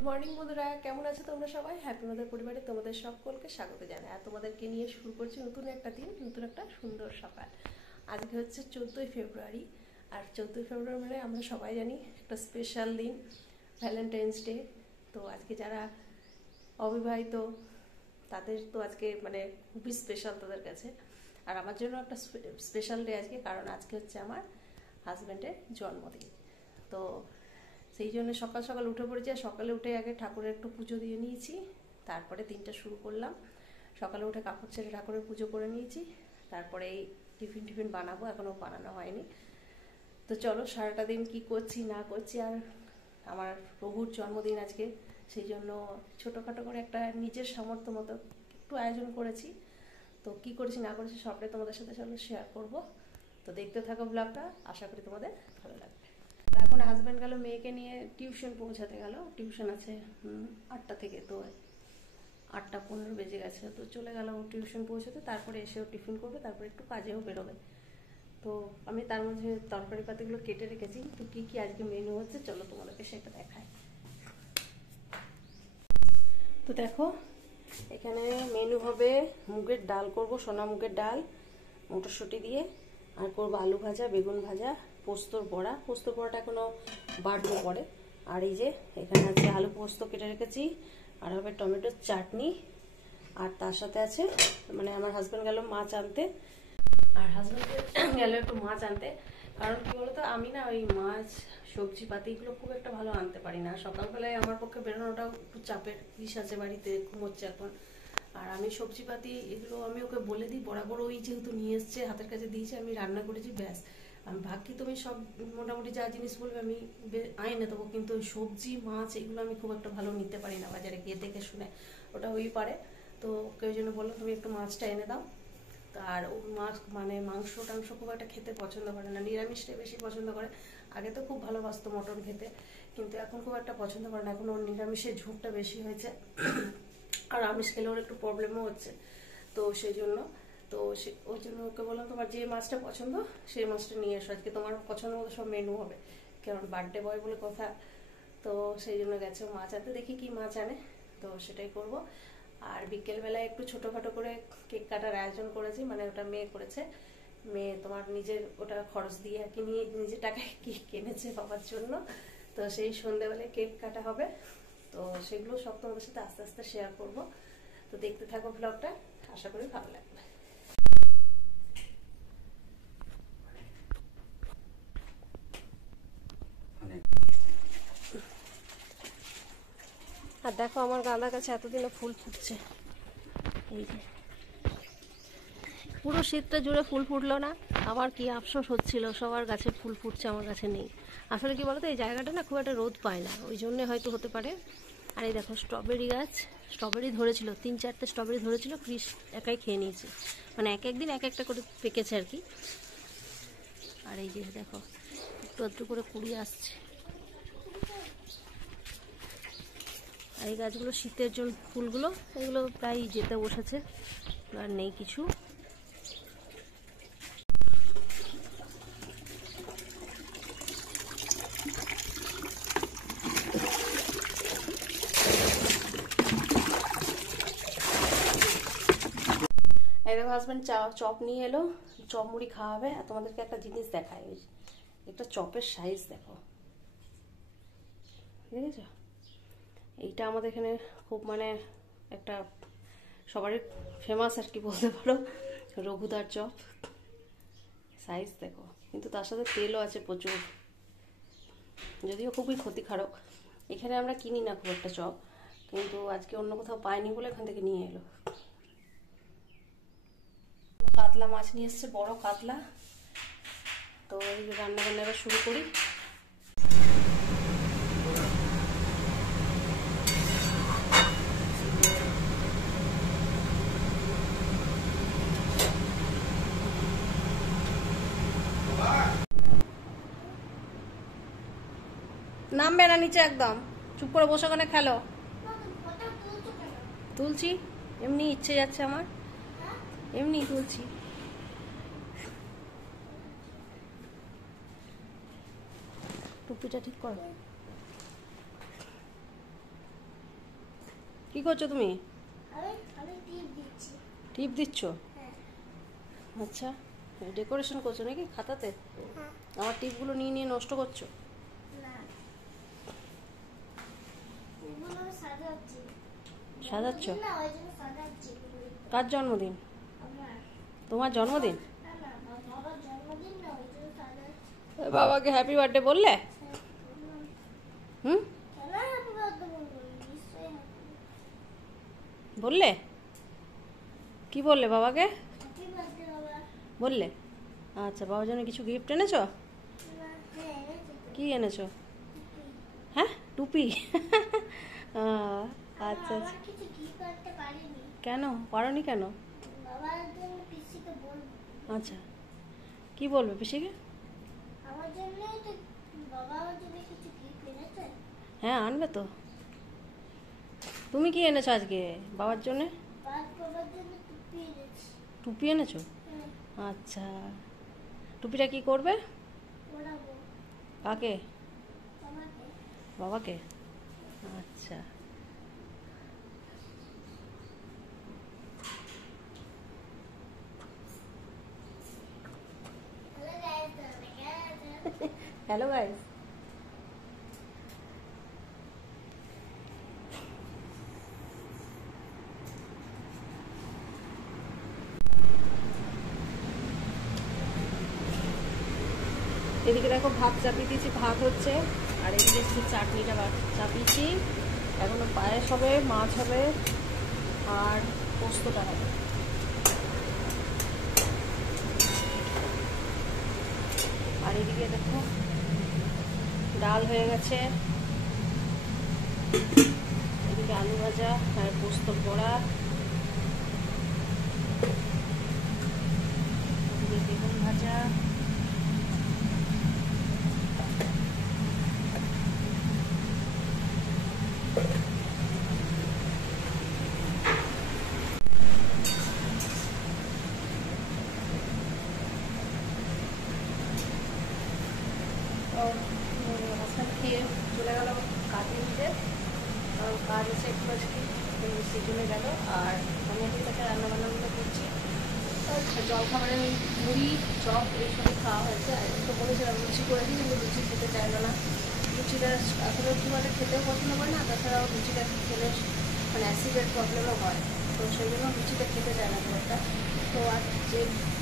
Good morning বন্ধুরা, কেমন আছো তোমরা সবাই? হ্যাপি মাদার পরিবারে তোমাদের সকলকে স্বাগত জানাই। আর তোমাদেরকে নিয়ে শুরু করছি নতুন একটা দিন, নতুন একটা সুন্দর সকাল। আজকে হচ্ছে 14ই ফেব্রুয়ারি। আর 14ই ফেব্রুয়ারি মানে আমরা সবাই জানি একটা স্পেশাল দিন, ভ্যালেন্টাইন্স ডে। তো আজকে যারা অবিবাহিত তাদের তো আজকে মানে খুবই স্পেশাল তাদের কাছে। আর আমার জন্য একটা স্পেশাল ডে আজকে, কারণ আজকে হচ্ছে আমার হাজব্যান্ডের জন্মদিন। তো সেই জন্য সকাল সকাল উঠে পড়েছি। আর সকালে উঠে আগে ঠাকুরের একটু পুজো দিয়ে নিয়েছি, তারপরে দিনটা শুরু করলাম। সকালে উঠে কাপড় ছেড়ে ঠাকুরের পুজো করে নিয়েছি, তারপরে এই টিফিন বানাবো, এখনও বানানো হয়নি। তো চলো সারাটা দিন কি করছি না করছি। আর আমার প্রভুর জন্মদিন আজকে, সেই জন্য ছোটোখাটো করে একটা নিজের সামর্থ্য মতো একটু আয়োজন করেছি। তো কি করেছি না করেছি সবটাই তোমাদের সাথে চলো শেয়ার করব। তো দেখতে থাকো ব্লগটা, আশা করি তোমাদের ভালো লাগবে। এখন হাজব্যান্ড গেল মেয়েকে নিয়ে টিউশন পৌঁছাতে গেল। টিউশন আছে 8টা থেকে, তো 8:15 বেজে গেছে। তো চলে গেল টিউশন পৌঁছাতে, তারপরে এসেও টিফিন করবে, তারপরে একটু কাজেও বেরোবে। তো আমি তার মধ্যে তরকারি পাতিগুলো কেটে রেখেছি। তো কী কী আজকে মেনু হচ্ছে চলো তোমাদেরকে সেটা দেখাই। তো দেখো এখানে মেনু হবে মুগের ডাল করব, সোনা মুগের ডাল মটরশুঁটি দিয়ে, আর করবো আলু ভাজা, বেগুন ভাজা, পোস্তর বড়া। পোস্তর বড়াটা এখনো বাড়বো পরে। আর এই যে এখানে আছে আলু পোস্ত কেটে রেখেছি, আর হবে টমেটোর চাটনি। আর তার সাথে আছে মানে আমার হাজব্যান্ড গেল মাছ আনতে, আর হাজব্যান্ড গেল একটু মাছ আনতে। কারণ কি বলতো, আমি না ওই মাছ সবজি পাতি এগুলো খুব একটা ভালো আনতে পারি না। সকালবেলায় আমার পক্ষে বেরোনোটাও একটু চাপের। পিস আছে বাড়িতে, ঘুমোচ্ছে এখন। আর আমি সবজিপাতি এগুলো আমি ওকে বলে দিই বরাবর। ওই যেহেতু নিয়ে এসছে হাতের কাছে দিয়েছে, আমি রান্না করেছি, ব্যাস। আমি ভাবছি তুমি সব মোটামুটি যা জিনিস বলবে আমি এনে দেবো, কিন্তু ওই সবজি মাছ এগুলো আমি খুব একটা ভালো নিতে পারি না বাজারে গিয়ে দেখে শুনে। ওটা ওই পারে। তো ওকে ওই জন্য বললাম তুমি একটু মাছটা এনে দাও। আর ও মাছ মানে মাংস টাংস খুব একটা খেতে পছন্দ করে না, নিরামিষটাই বেশি পছন্দ করে। আগে তো খুব ভালোবাসতো মটন খেতে, কিন্তু এখন খুব একটা পছন্দ করে না। এখন ওর নিরামিষের ঝোঁকটা বেশি হয়েছে, আর আমিষ খেলে ওর একটু প্রবলেমও হচ্ছে। তো সেই জন্য ওই জন্য ওকে বললাম তোমার যে মাছটা পছন্দ সেই মাছটা নিয়ে এসো, আজকে তোমার পছন্দ মতো সব মেনু হবে, কারণ বার্থডে বয় বলে কথা। তো সেই জন্য গেছে মাছ আনতে, দেখি কি মাছ আনে, তো সেটাই করব। আর বিকেলবেলায় একটু ছোটোখাটো করে কেক কাটার আয়োজন করেছি, মানে ওটা মেয়ে করেছে। মেয়ে তোমার নিজের ওটা খরচ দিয়ে আর কি নিয়ে নিজের টাকায় কেক কিনেছে বাবার জন্য। তো সেই সন্ধ্যেবেলায় কেক কাটা হবে। তো সেগুলো সব তোমাদের সাথে আস্তে আস্তে শেয়ার করব। তো দেখতে থাকো ব্লগটা, আশা করি ভালো লাগবে। আর দেখো আমার গাঁদা গাছে এতদিনে ফুল ফুটছে। এই যে পুরো শীতটা জুড়ে ফুল ফুটলো না, আমার কি আফসোস হচ্ছিল সবার গাছে ফুল ফুটছে, আমার কাছে নেই। আসলে কি বলতো, এই জায়গাটা না খুব একটা রোদ পায় না, ওই জন্যে হয়তো হতে পারে। আর এই দেখো স্ট্রবেরি গাছ, স্ট্রবেরি ধরেছিল 3-4টে স্ট্রবেরি ধরেছিল, ক্রিস একাই খেয়ে নিয়েছে। মানে এক একদিন এক একটা করে পেকেছে আর কি। আর এই যে দেখো একটু একটু করে কুড়ি আসছে। আর এই গাছগুলো শীতের জন্য ফুলগুলো এগুলো প্রায় যেতে বসেছে, আর নেই কিছু। এরকম হাজব্যান্ড চপ নিয়ে এলো, চপ মুড়ি খাওয়াবে। আর তোমাদেরকে একটা জিনিস দেখায়, একটা চপের সাইজ দেখো, দেখেছ? এইটা আমাদের এখানে খুব মানে একটা সবারই ফেমাস আর কি বলতে পারো, রঘুদার চপ। সাইজ দেখো, কিন্তু তার সাথে তেলও আছে প্রচুর, যদিও খুবই ক্ষতিকারক। এখানে আমরা কিনি না খুব একটা চপ, কিন্তু আজকে অন্য কোথাও পাইনি বলে এখান থেকে নিয়ে এলো। কাতলা মাছ নিয়ে এসছে, বড় কাতলা। তো এই রান্না বান্না এবার শুরু করি। নামবে না নিচে, একদম চুপ করে বসে ওখানে খেলো। তুলছি, এমনি ইচ্ছে যাচ্ছে আমার, এমনি তুলছি। টুপিটা ঠিক করো। কি করছো তুমি? আমি টিপ দিচ্ছি। টিপ দিচ্ছ? হ্যাঁ। আচ্ছা, ডেকোরেশন করছো নাকি খাতাতে? হ্যাঁ। আমার টিপগুলো নিয়ে নিয়ে নষ্ট করছো? না, এগুলো আমি সাজাচ্ছি। সাজাচ্ছ? জন্মদিন না, ওই জন্য সাজাচ্ছি। কার জন্মদিন? আমার। তোমার জন্মদিন? না না, বাবার জন্মদিন না, ওই জন্য সাজাচ্ছি। বাবাকে হ্যাপি বার্থডে বললে? হুম, কেন হ্যাপি বার্থডে বলবো? নিশ্চয়ই happy বললে? কি বললে বাবাকে? birthday বাবা। বললে? আচ্ছা, বাবার জন্য কিছু গিফট এনেছো? না, হ্যাঁ, এনেছি তো। কি এনেছো? টুপি। হ্যাঁ, টুপি। আমি আচ্ছা আচ্ছা। বাবার কিছু gift করতে পারিনি। কেন পারোনি কেন? বাবার জন্য পিসিকে বলবো। আচ্ছা, কি বলবে পিসিকে? আমার জন্যই তো, বাবা আমার জন্য কিছু gift এনেছে। হ্যাঁ, আনবে তো। তুমি কি এনেছো আজকে বাবার জন্য? বাবার জন্য টুপি এনেছি। টুপি এনেছো? হ্যাঁ, আচ্ছা, টুপিটা কি করবে? পরাবো কাকে? তোমাকে। বাবাকে? আচ্ছা, হ্যালো গাইস। এদিকে দেখো ভাত চাপিয়ে দিয়েছি, ভাত হচ্ছে। আর এদিকে শুধু চাটনিটা চাপিয়েছি। এখনো পায়েস হবে, মাছ হবে, আর পোস্তটা হবে। আর এদিকে দেখো ডাল হয়ে গেছে, এদিকে আলু ভাজা আর পোস্তর বড়া, এদিকে বেগুন ভাজা। হাসপাতাল খেয়ে চলে গেল কাজে নিতে, কারণ কাজ এসে একটু আজকে সেজনে গেল। আর আমি এখন তাকে রান্নাবান্নাগুলো করছি। জলখাবারে ওই মুড়ি চপ এইসবই খাওয়া হয়েছে। আর একটু বলেছিলাম লুচি করে দিই, কিন্তু লুচি খেতে চাইল না। লুচিটা আসলে খুব একটা খেতেও পছন্দ করে না, তাছাড়াও লুচিটা খেলে মানে অ্যাসিডের প্রবলেমও হয়, তো সেই জন্য লুচিটা খেতে চায় না খুব একটা। তো আর যে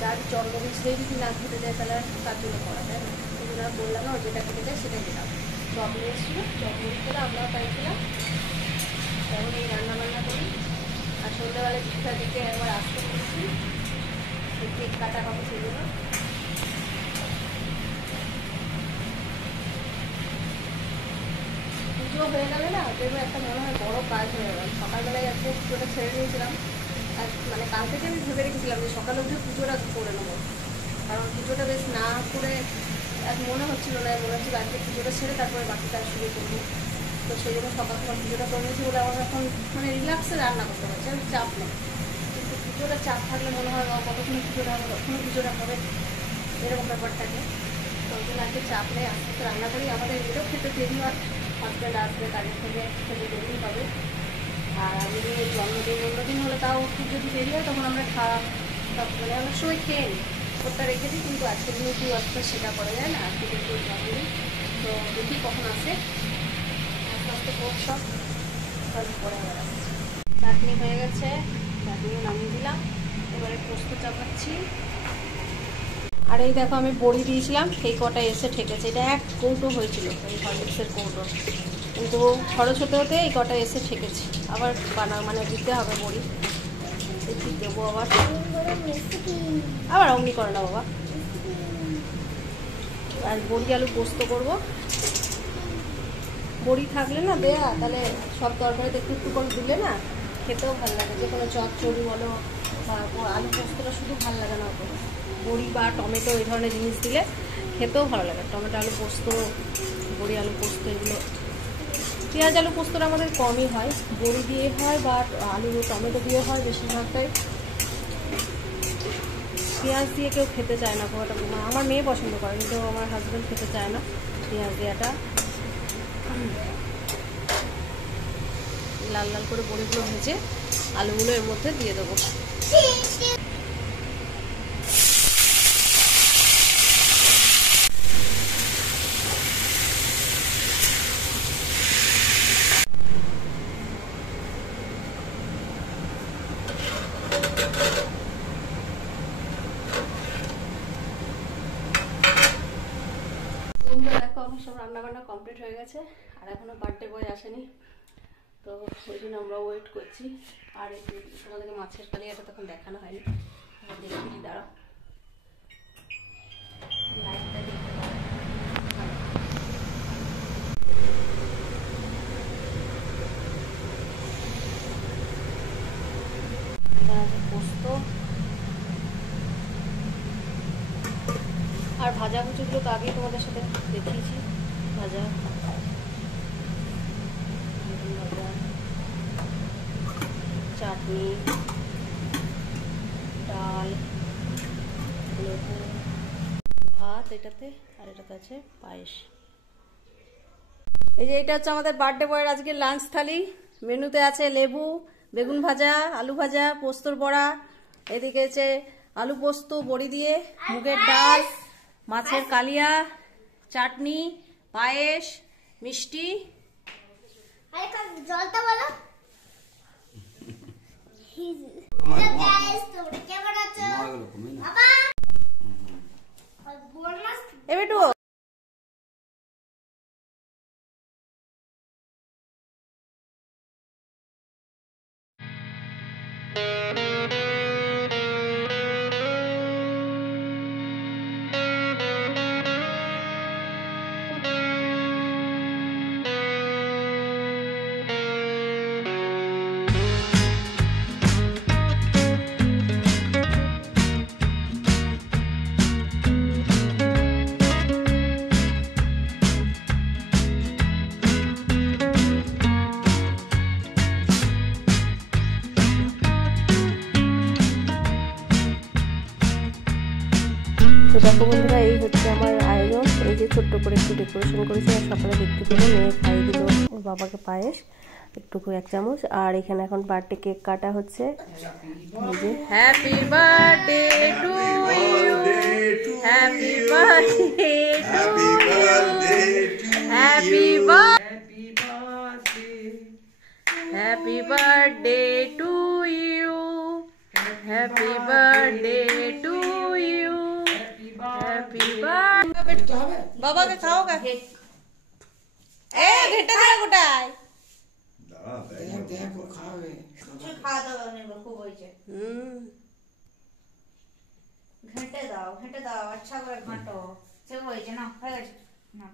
যার জন্মদিন সেই যদি না খেতে যায় তাহলে আর তার জন্য করা যায় না। সেই জন্য আর বললাম না, যেটা খেতে চায় সেটাই দিলাম। চপ নিয়ে এসেছিলো, চপ নিয়ে খেলে আমরাও পাইছিলাম। এখন এই রান্নাবান্না করি। আর সন্ধ্যাবেলা চিকিৎসা থেকে একবার আসতে বলেছি, কেক কাটা হবে সেই জন্য। পুজো হয়ে গেলে না দেখবে একটা মনে হয় বড় কাজ হয়ে গেল। সকালবেলায় আজকে পুজোটা ছেড়ে দিয়েছিলাম, আর মানে কাল থেকে আমি ভেবে রেখেছিলাম যে সকালে উঠে পুজোটা করে নেবো, কারণ পুজোটা বেশ না করে এক মনে হচ্ছিল না, মনে হচ্ছিল আজকে পুজোটা ছেড়ে তারপরে বাকি কাজ শুরু করবো। তো সেই জন্য সকাল সকাল পুজোটা করে নিয়েছি বলে আমার এখন মানে রিল্যাক্সে রান্না করতে পারছি, আমি চাপ নেই। কিন্তু পুজোটা চাপ থাকলে মনে হয় কতক্ষণে পুজোটা হবে, কখনো পুজোটা হবে, এরকম ব্যাপার থাকে। তো ওই জন্য আজকে চাপ নেই, আস্তে আস্তে রান্না করি। আমাদের এটাও খেতে দেরি হয়, হাজব্যান্ড আসবে কাজের থেকে, খেতে দেরি হবে। আর আমি জন্মদিন হলে তাও খুব যদি দেরি হয় তখন আমরা মানে অনেক সময় খেয়ে নিই, ওটা রেখে দিই। কিন্তু আজকের দিনে কি আসতে সেটা করা যায় না, আজকে কিন্তু জন্মদিন। তো দেখি কখন আসে, আস্তে আস্তে হোক সব, পরে আবার আসছে। চাটনি হয়ে গেছে, চাটনিও নামিয়ে দিলাম, এবারে পোস্ত চাপাচ্ছি। আর এই দেখো আমি বড়ি দিয়েছিলাম, সেই কটা এসে ঠেকেছে। এটা এক কৌটো হয়েছিল এই হরলিক্সের কৌটো, কিন্তু খরচ হতে হতে এই কটা এসে ঠেকেছে। আবার মানে দিতে হবে বড়ি, দেখি দেবো আবার। আবার অমনি করে না বাবা। আর বড়ি আলু পোস্ত করবো। বড়ি থাকলে না দেয়া, তাহলে সব তরকারিতে একটু একটু করে দিলে না খেতেও ভালো লাগে। যে কোনো চচ্চড়ি বলো বা আলু পোস্তটা শুধু ভালো লাগে না, ওপরে বড়ি বা টমেটো এই ধরনের জিনিস দিলে খেতেও ভালো লাগে। টমেটো আলু পোস্ত, বড়ি আলু পোস্ত, এগুলো। পেঁয়াজ আলু পোস্তটা আমাদের কমই হয়, বড়ি দিয়ে হয় বা আলু টমেটো দিয়ে হয় বেশিরভাগটাই। পেঁয়াজ দিয়ে কেউ খেতে চায় না, পুরোটা আমার মেয়ে পছন্দ করে, কিন্তু আমার হাজব্যান্ড খেতে চায় না পেঁয়াজ দেওয়াটা। লাল লাল করে বড়িগুলো ভেজে আলুগুলো এর মধ্যে দিয়ে দেবো। দেখো আমার সব রান্নাবান্না কমপ্লিট হয়ে গেছে, আর এখনো বার্থডে বয় আসেনি, তো ওই জন্য আমরা ওয়েট করছি। আর এই তোমাদেরকে মাছের কালিয়াটা তখন দেখানো হয়নি, দেখি দাঁড়াও লাইটটা দেখতে পারো। পোস্ত আর ভাজা ভুজিগুলো তো আগেই তোমাদের সাথে দেখিয়েছি, ভাজা ভাজা, চাটনি, ডাল, লেবু, ভাত এটাতে, আর এটাতে আছে পায়েস। এই যে এটা হচ্ছে আমাদের বার্থডে বয়ের আজকে লাঞ্চ থালি। মেনুতে আছে লেবু, বেগুন ভাজা, আলু ভাজা, পোস্তর বড়া, এদিকে আছে আলু পোস্ত বড়ি দিয়ে, মুগের ডাল, মাছের কালিয়া, চাটনি, পায়েস, মিষ্টি। জলটা বলো। কেমন আছো বাবা? এবেটু তো দেখো বন্ধুরা, এই হচ্ছে আমার আয়োজন। এই যে ছোট্ট করে একটু ডেকোরেশন করেছি, আর সকালে দেখতে পেলে মেয়ে খাইয়ে দিল ওর বাবাকে পায়েস একটু 1 চামচ। আর এখানে এখন বার্থডে কেক কাটা হচ্ছে। এই যে happy birthday to you, happy birthday to you, happy birthday, happy birthday to you, happy birthday to you, happy birthday. বাবাকে খাও কা এ ঘেটে দিলা গোটায় দেখো খাবে খাওয়া দাওয়া নেই খুব হয়েছে। ঘেঁটে দাও আচ্ছা করে ঘাঁটো, সে হয়েছে না, হয়ে গেছে না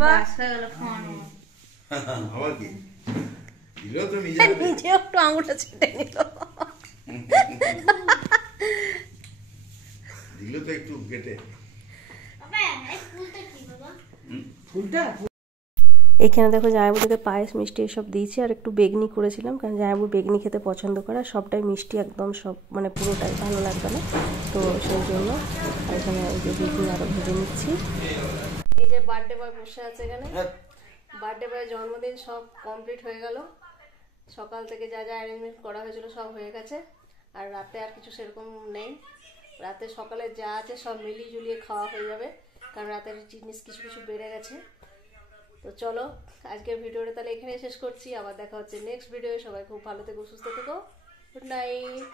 বাস হয়ে গেল খাওয়ানো। আবার কি দিল তো নিজে একটু আঙুলটা ছেটে নিল, দিল তো একটু কেটে ফুলটা এখানে দেখো জামাইবুকে পায়েস মিষ্টি এসব দিয়েছি, আর একটু বেগনি করেছিলাম, কারণ জামাইবু বেগনি খেতে পছন্দ করে। সবটাই মিষ্টি একদম, সব মানে পুরোটাই ভালো লাগবে না, তো সেই জন্য এখানে এই যে বেগনি আরো ভেজে নিচ্ছি। এই যে বার্থডে বয় বসে আছে এখানে, বার্থডে বয়ের জন্মদিন সব কমপ্লিট হয়ে গেল। সকাল থেকে যা যা অ্যারেঞ্জমেন্ট করা হয়েছিল সব হয়ে গেছে, আর রাতে আর কিছু সেরকম নেই। রাতে সকালে যা আছে সব মিলিয়ে ঝুলিয়ে খাওয়া হয়ে যাবে, কারণ রাতের জিনিস কিছু কিছু বেড়ে গেছে। তো চলো আজকের ভিডিওটা তাহলে এখানে শেষ করছি, আবার দেখা হচ্ছে নেক্সট ভিডিও। সবাই খুব ভালো থেকো, সুস্থ থেকো, গুড নাইট।